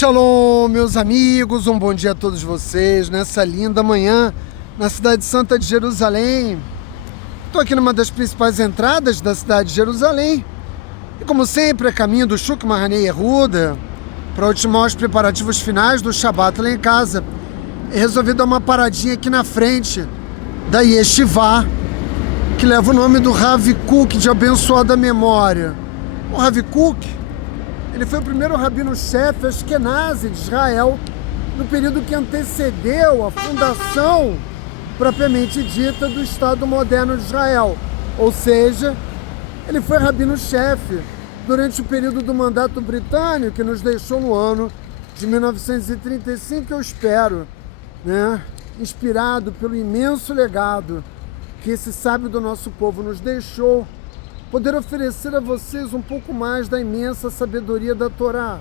Shabbat Shalom, meus amigos, um bom dia a todos vocês nessa linda manhã na cidade santa de Jerusalém. Estou aqui numa das principais entradas da cidade de Jerusalém e, como sempre, a caminho do Shuk Mahanei Yehuda para ultimar os preparativos finais do Shabbat lá em casa. E resolvi dar uma paradinha aqui na frente da Yeshivá, que leva o nome do Rav Kook, de abençoada memória. O Rav Kook, ele foi o primeiro rabino-chefe Ashkenazi de Israel no período que antecedeu a fundação propriamente dita do Estado moderno de Israel. Ou seja, ele foi rabino-chefe durante o período do mandato britânico que nos deixou no ano de 1935, eu espero, inspirado pelo imenso legado que esse sábio do nosso povo nos deixou, poder oferecer a vocês um pouco mais da imensa sabedoria da Torá.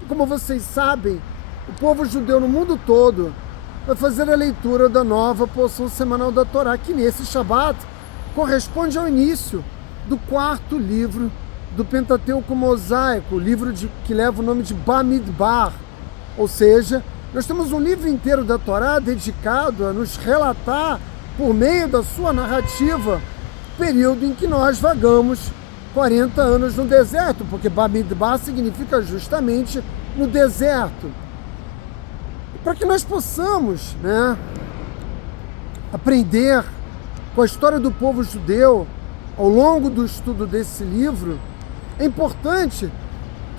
E como vocês sabem, o povo judeu no mundo todo vai fazer a leitura da nova porção semanal da Torá, que nesse Shabat corresponde ao início do quarto livro do Pentateuco Mosaico, o livro que leva o nome de Bamidbar. Ou seja, nós temos um livro inteiro da Torá dedicado a nos relatar, por meio da sua narrativa, período em que nós vagamos 40 anos no deserto, porque Bamidbar significa justamente no deserto. Para que nós possamos aprender com a história do povo judeu ao longo do estudo desse livro, é importante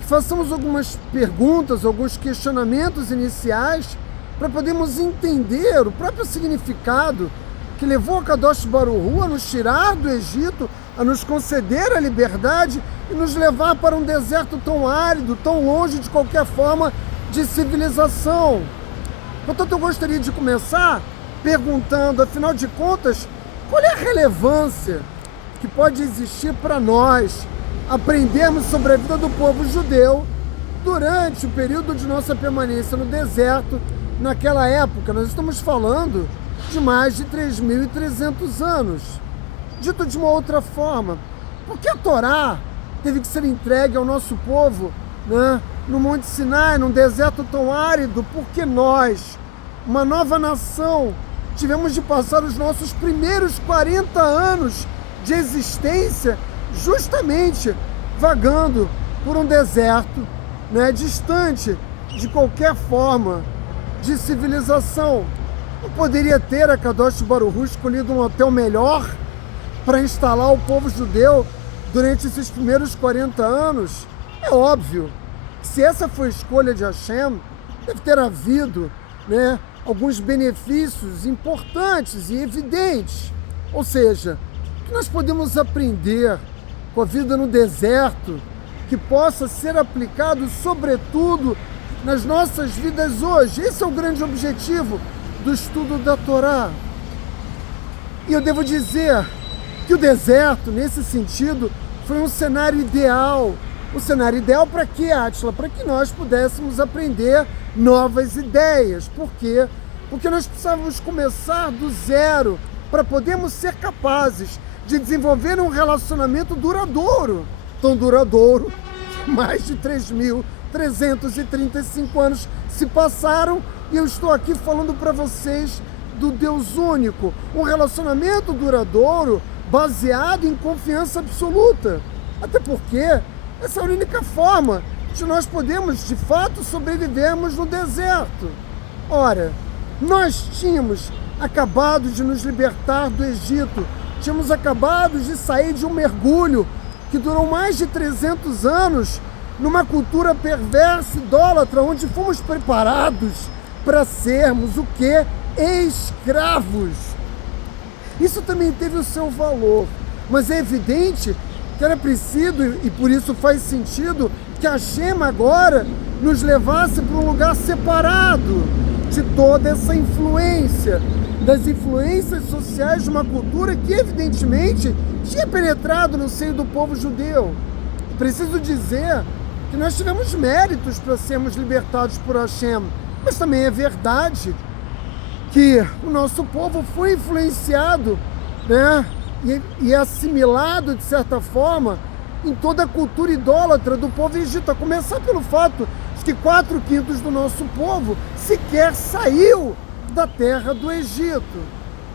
que façamos algumas perguntas, alguns questionamentos iniciais para podermos entender o próprio significado que levou a Kadosh Baruch Hu a nos tirar do Egito, a nos conceder a liberdade e nos levar para um deserto tão árido, tão longe de qualquer forma de civilização. Portanto, eu gostaria de começar perguntando, afinal de contas, qual é a relevância que pode existir para nós aprendermos sobre a vida do povo judeu durante o período de nossa permanência no deserto, naquela época. Nós estamos falando de mais de 3.300 anos. Dito de uma outra forma, por que a Torá teve que ser entregue ao nosso povo no Monte Sinai, num deserto tão árido? Porque nós, uma nova nação, tivemos de passar os nossos primeiros 40 anos de existência justamente vagando por um deserto distante de qualquer forma de civilização. Não poderia ter a Kadosh Baruch Hu escolhido um hotel melhor para instalar o povo judeu durante esses primeiros 40 anos? É óbvio que, se essa foi a escolha de Hashem, deve ter havido alguns benefícios importantes e evidentes. Ou seja, que nós podemos aprender com a vida no deserto que possa ser aplicado sobretudo nas nossas vidas hoje. Esse é o grande objetivo do estudo da Torá. E eu devo dizer que o deserto, nesse sentido, foi um cenário ideal. Um cenário ideal para quê, Átila? Para que nós pudéssemos aprender novas ideias. Por quê? Porque nós precisávamos começar do zero para podermos ser capazes de desenvolver um relacionamento duradouro. Tão duradouro que mais de 3.335 anos se passaram e eu estou aqui falando para vocês do Deus único. Um relacionamento duradouro baseado em confiança absoluta. Até porque essa é a única forma de nós podermos, de fato, sobrevivermos no deserto. Ora, nós tínhamos acabado de nos libertar do Egito, tínhamos acabado de sair de um mergulho que durou mais de 300 anos numa cultura perversa, idólatra, onde fomos preparados para sermos o quê? Escravos. Isso também teve o seu valor, mas é evidente que era preciso, e por isso faz sentido, que a Hashem agora nos levasse para um lugar separado de toda essa influência, das influências sociais de uma cultura que evidentemente tinha penetrado no seio do povo judeu. Preciso dizer que nós tivemos méritos para sermos libertados por Hashem, mas também é verdade que o nosso povo foi influenciado e assimilado, de certa forma, em toda a cultura idólatra do povo egito, a começar pelo fato de que 4/5 do nosso povo sequer saiu da terra do Egito.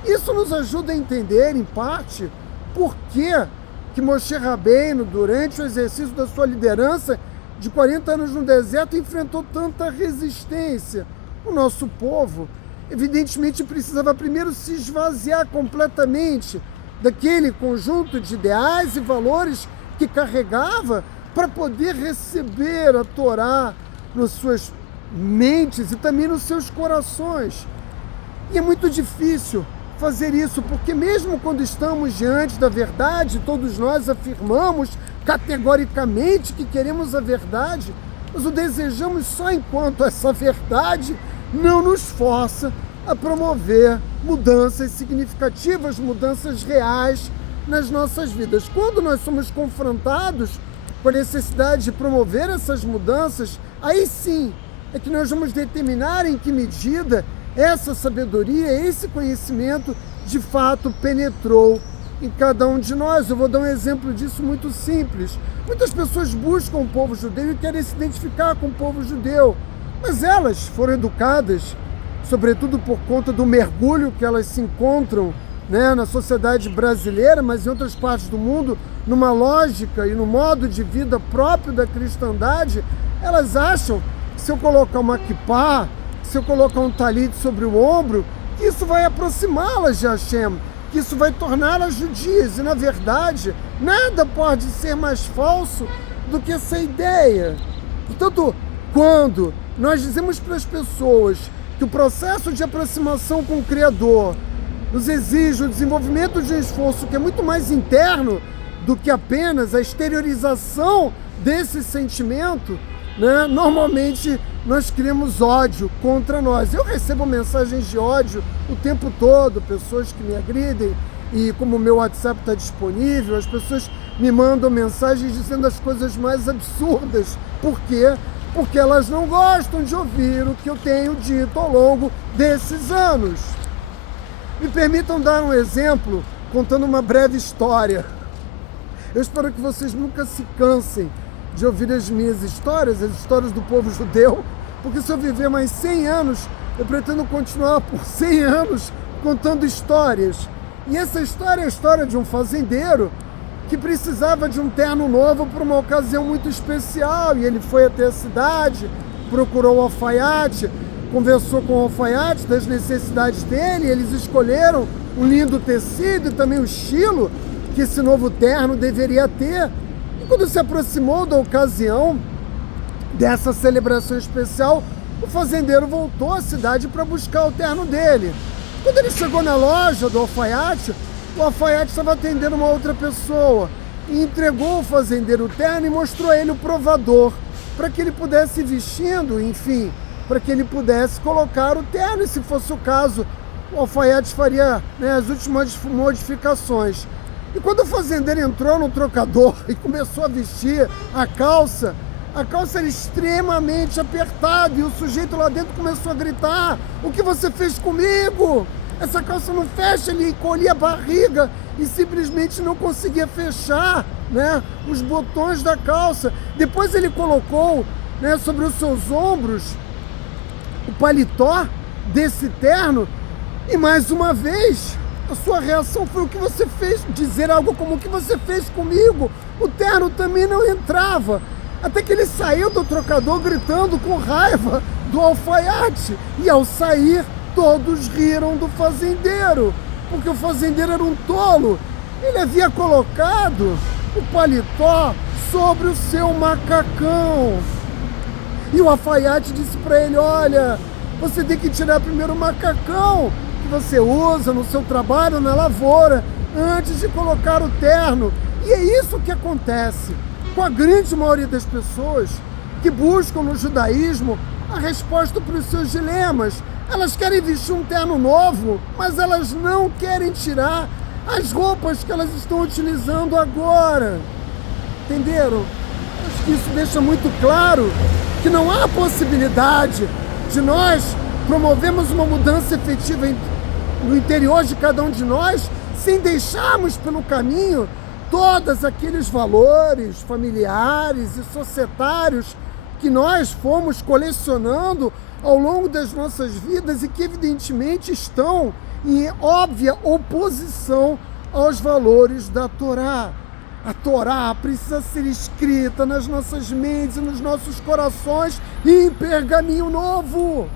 Isso nos ajuda a entender, em parte, por que Moshe Rabbeinu, durante o exercício da sua liderança de 40 anos no deserto, enfrentou tanta resistência. O nosso povo, evidentemente, precisava primeiro se esvaziar completamente daquele conjunto de ideais e valores que carregava para poder receber a Torá nas suas mentes e também nos seus corações. E é muito difícil fazer isso, porque mesmo quando estamos diante da verdade, todos nós afirmamos categoricamente que queremos a verdade, mas o desejamos só enquanto essa verdade não nos força a promover mudanças significativas, mudanças reais nas nossas vidas. Quando nós somos confrontados com a necessidade de promover essas mudanças, aí sim é que nós vamos determinar em que medida essa sabedoria, esse conhecimento, de fato penetrou em cada um de nós. Eu vou dar um exemplo disso muito simples. Muitas pessoas buscam o povo judeu e querem se identificar com o povo judeu, mas elas foram educadas, sobretudo por conta do mergulho que elas se encontram, na sociedade brasileira, mas em outras partes do mundo, numa lógica e no modo de vida próprio da cristandade. Elas acham que se eu colocar uma kippá, se eu colocar um talit sobre o ombro, que isso vai aproximá-las de Hashem, que isso vai torná-las judias. E, na verdade, nada pode ser mais falso do que essa ideia. Portanto, quando nós dizemos para as pessoas que o processo de aproximação com o Criador nos exige o desenvolvimento de um esforço que é muito mais interno do que apenas a exteriorização desse sentimento, normalmente nós criamos ódio contra nós. Eu recebo mensagens de ódio o tempo todo, pessoas que me agridem, e como o meu WhatsApp está disponível, as pessoas me mandam mensagens dizendo as coisas mais absurdas. Por quê? Porque elas não gostam de ouvir o que eu tenho dito ao longo desses anos. Me permitam dar um exemplo, contando uma breve história. Eu espero que vocês nunca se cansem de ouvir as minhas histórias, as histórias do povo judeu, porque se eu viver mais 100 anos, eu pretendo continuar por 100 anos contando histórias. E essa história é a história de um fazendeiro que precisava de um terno novo para uma ocasião muito especial, e ele foi até a cidade, procurou o alfaiate, conversou com o alfaiate das necessidades dele, e eles escolheram um lindo tecido e também o estilo que esse novo terno deveria ter. E quando se aproximou da ocasião dessa celebração especial, o fazendeiro voltou à cidade para buscar o terno dele. Quando ele chegou na loja do alfaiate, o alfaiate estava atendendo uma outra pessoa e entregou ao fazendeiro o terno e mostrou a ele o provador para que ele pudesse ir vestindo, enfim, para que ele pudesse colocar o terno, e se fosse o caso, o alfaiate faria as últimas modificações. E quando o fazendeiro entrou no trocador e começou a vestir a calça era extremamente apertada, e o sujeito lá dentro começou a gritar: "O que você fez comigo? Essa calça não fecha". Ele encolhia a barriga e simplesmente não conseguia fechar os botões da calça. Depois ele colocou sobre os seus ombros o paletó desse terno, e mais uma vez a sua reação foi: "O que você fez?", dizer algo como: "O que você fez comigo?". O terno também não entrava, até que ele saiu do trocador gritando com raiva do alfaiate, e ao sair todos riram do fazendeiro, porque o fazendeiro era um tolo. Ele havia colocado o paletó sobre o seu macacão. E o alfaiate disse para ele: "Olha, você tem que tirar primeiro o macacão que você usa no seu trabalho, na lavoura, antes de colocar o terno". E é isso que acontece com a grande maioria das pessoas que buscam no judaísmo a resposta para os seus dilemas. Elas querem vestir um terno novo, mas elas não querem tirar as roupas que elas estão utilizando agora. Entenderam? Acho que isso deixa muito claro que não há possibilidade de nós promovermos uma mudança efetiva no interior de cada um de nós sem deixarmos pelo caminho todos aqueles valores familiares e societários que nós fomos colecionando ao longo das nossas vidas e que evidentemente estão em óbvia oposição aos valores da Torá. A Torá precisa ser escrita nas nossas mentes e nos nossos corações em pergaminho novo.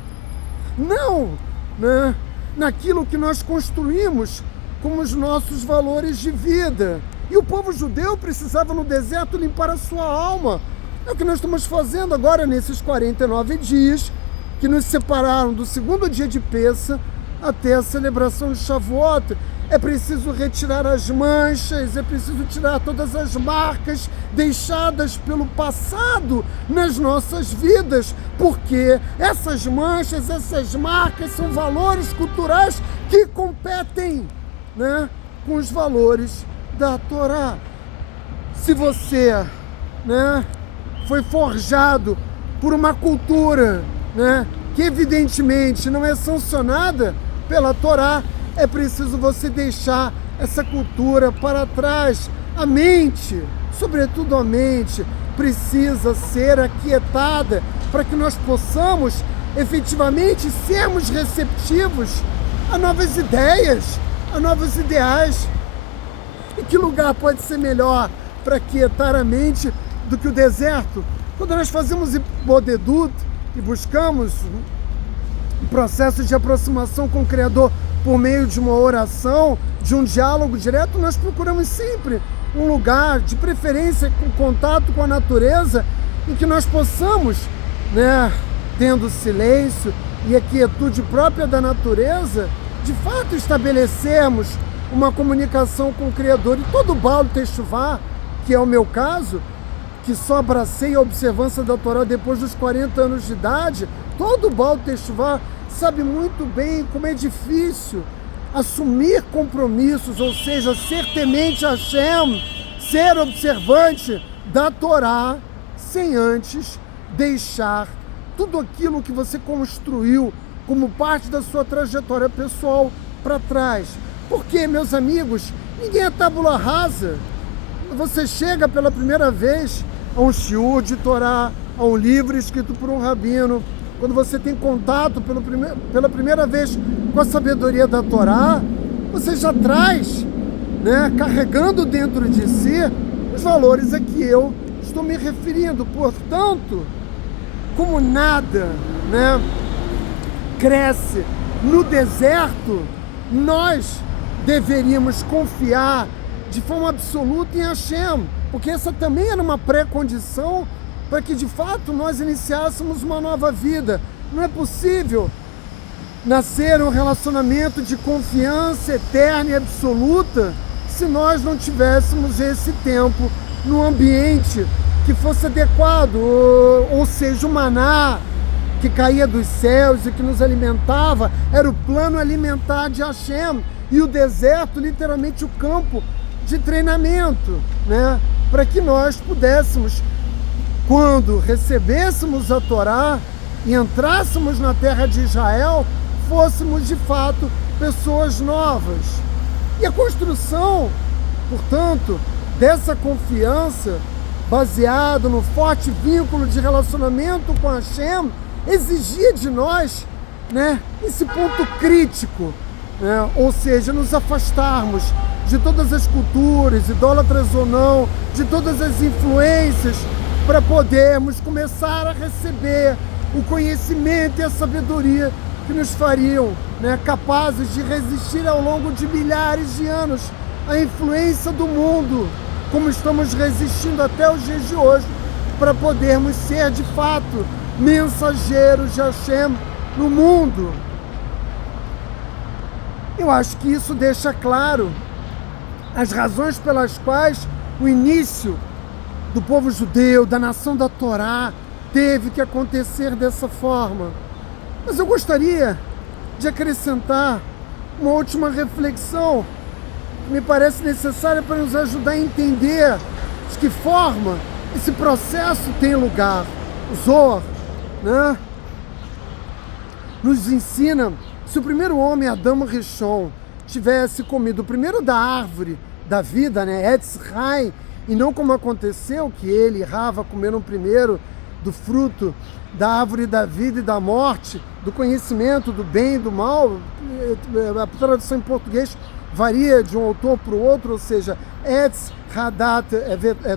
Não, né, naquilo que nós construímos como os nossos valores de vida. E o povo judeu precisava no deserto limpar a sua alma. É o que nós estamos fazendo agora nesses 49 dias que nos separaram do segundo dia de Pêssah até a celebração de Shavuot. É preciso retirar as manchas, é preciso tirar todas as marcas deixadas pelo passado nas nossas vidas, porque essas manchas, essas marcas são valores culturais que competem, né, com os valores da Torá. Se você, né, foi forjado por uma cultura, né, que evidentemente não é sancionada pela Torá, é preciso você deixar essa cultura para trás. A mente, sobretudo a mente, precisa ser aquietada para que nós possamos efetivamente sermos receptivos a novas ideias, a novos ideais. E que lugar pode ser melhor para aquietar a mente do que o deserto? Quando nós fazemos Hibodedut e buscamos um processo de aproximação com o Criador por meio de uma oração, de um diálogo direto, nós procuramos sempre um lugar, de preferência com contato com a natureza, em que nós possamos, né, tendo silêncio e a quietude própria da natureza, de fato estabelecermos uma comunicação com o Criador. E todo Baal Teshuvá, que é o meu caso, que só abracei a observância da Torá depois dos 40 anos de idade, todo Baal Teshuvá sabe muito bem como é difícil assumir compromissos, ou seja, ser temente a Hashem, ser observante da Torá, sem antes deixar tudo aquilo que você construiu como parte da sua trajetória pessoal para trás. Porque, meus amigos, ninguém é tábula rasa. Você chega pela primeira vez a um shiur de Torá, a um livro escrito por um rabino, quando você tem contato pela primeira vez com a sabedoria da Torá, você já traz, né, carregando dentro de si os valores a que eu estou me referindo. Portanto, como nada, né, cresce no deserto, nós deveríamos confiar de forma absoluta em Hashem, porque essa também era uma pré-condição para que de fato nós iniciássemos uma nova vida. Não é possível nascer um relacionamento de confiança eterna e absoluta se nós não tivéssemos esse tempo no ambiente que fosse adequado, ou seja, o maná que caía dos céus e que nos alimentava era o plano alimentar de Hashem, e o deserto literalmente o campo de treinamento, né, para que nós pudéssemos, quando recebêssemos a Torá e entrássemos na terra de Israel, fôssemos de fato pessoas novas. E a construção, portanto, dessa confiança, baseada no forte vínculo de relacionamento com Hashem, exigia de nós, né, esse ponto crítico, né, ou seja, nos afastarmos de todas as culturas, idólatras ou não, de todas as influências, para podermos começar a receber o conhecimento e a sabedoria que nos fariam, né, capazes de resistir ao longo de milhares de anos à influência do mundo, como estamos resistindo até os dias de hoje, para podermos ser de fato mensageiros de Hashem no mundo. Eu acho que isso deixa claro as razões pelas quais o início do povo judeu, da nação da Torá, teve que acontecer dessa forma. Mas eu gostaria de acrescentar uma última reflexão que me parece necessária para nos ajudar a entender de que forma esse processo tem lugar. O Zohar, né, nos ensina, se o primeiro homem, Adão Rishon, tivesse comido o primeiro da árvore da vida, né, Etz Chaim, e não como aconteceu, que ele e Rava comeram primeiro do fruto da árvore da vida e da morte, do conhecimento do bem e do mal. A tradução em português varia de um autor para o outro, ou seja, Etz Hadat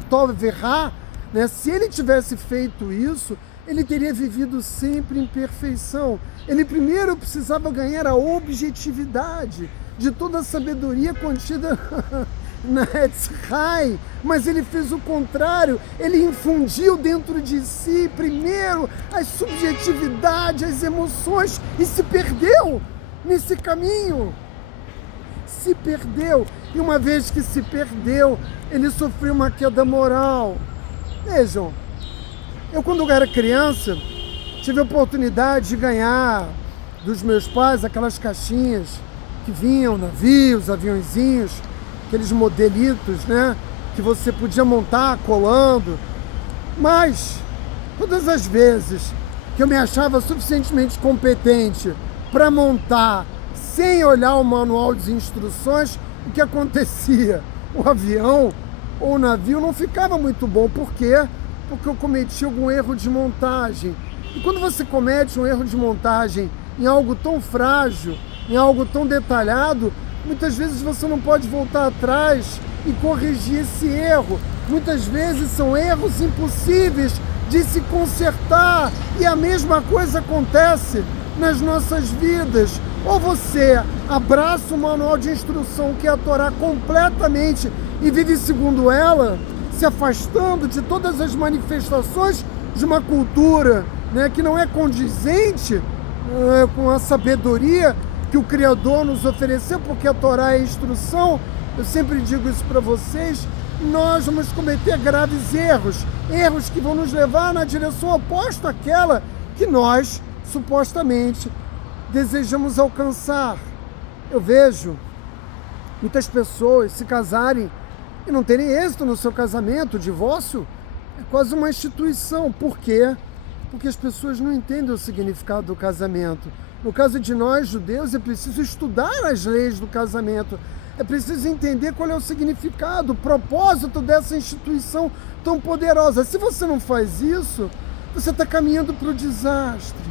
Tov Verá, né? Se ele tivesse feito isso, ele teria vivido sempre em perfeição. Ele primeiro precisava ganhar a objetividade de toda a sabedoria contida na Etz Hai, mas ele fez o contrário. Ele infundiu dentro de si primeiro a subjetividade, as emoções, e se perdeu nesse caminho. Se perdeu, e uma vez que se perdeu, ele sofreu uma queda moral. Vejam, eu quando eu era criança, tive a oportunidade de ganhar dos meus pais aquelas caixinhas que vinham, navios, aviãozinhos, aqueles modelitos, né, que você podia montar colando. Mas, todas as vezes que eu me achava suficientemente competente para montar sem olhar o manual de instruções, o que acontecia? O avião ou o navio não ficava muito bom. Por quê? Porque eu cometi algum erro de montagem. E quando você comete um erro de montagem em algo tão frágil, em algo tão detalhado, muitas vezes você não pode voltar atrás e corrigir esse erro. Muitas vezes são erros impossíveis de se consertar. E a mesma coisa acontece nas nossas vidas. Ou você abraça o manual de instrução, que é a Torá, completamente e vive segundo ela, se afastando de todas as manifestações de uma cultura, né, que não é condizente com a sabedoria que o Criador nos ofereceu, porque a Torá é a instrução. Eu sempre digo isso para vocês, nós vamos cometer graves erros, erros que vão nos levar na direção oposta àquela que nós, supostamente, desejamos alcançar. Eu vejo muitas pessoas se casarem e não terem êxito no seu casamento. O divórcio é quase uma instituição. Por quê? Porque as pessoas não entendem o significado do casamento. No caso de nós, judeus, é preciso estudar as leis do casamento. É preciso entender qual é o significado, o propósito dessa instituição tão poderosa. Se você não faz isso, você está caminhando para o desastre.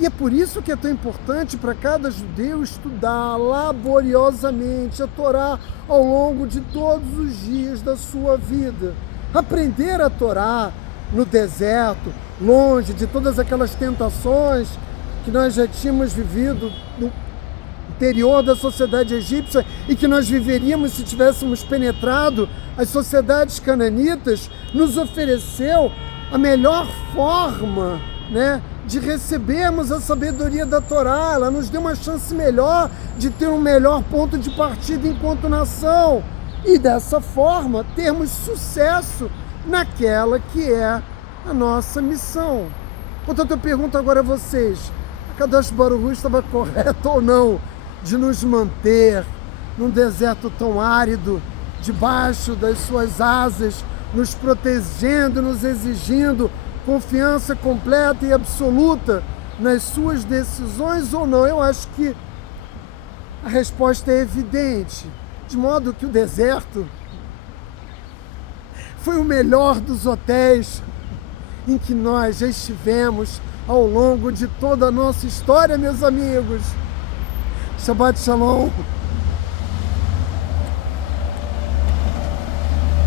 E é por isso que é tão importante para cada judeu estudar laboriosamente a Torá ao longo de todos os dias da sua vida. Aprender a Torá no deserto, longe de todas aquelas tentações que nós já tínhamos vivido no interior da sociedade egípcia e que nós viveríamos se tivéssemos penetrado as sociedades cananitas, nos ofereceu a melhor forma, né, de recebermos a sabedoria da Torá. Ela nos deu uma chance melhor de ter um melhor ponto de partida enquanto nação e dessa forma termos sucesso naquela que é a nossa missão. Portanto, eu pergunto agora a vocês, a Kadosh Baruch Hu estava correto ou não de nos manter num deserto tão árido, debaixo das suas asas, nos protegendo, nos exigindo confiança completa e absoluta nas suas decisões ou não? Eu acho que a resposta é evidente, de modo que o deserto foi o melhor dos hotéis em que nós já estivemos ao longo de toda a nossa história, meus amigos. Shabbat Shalom.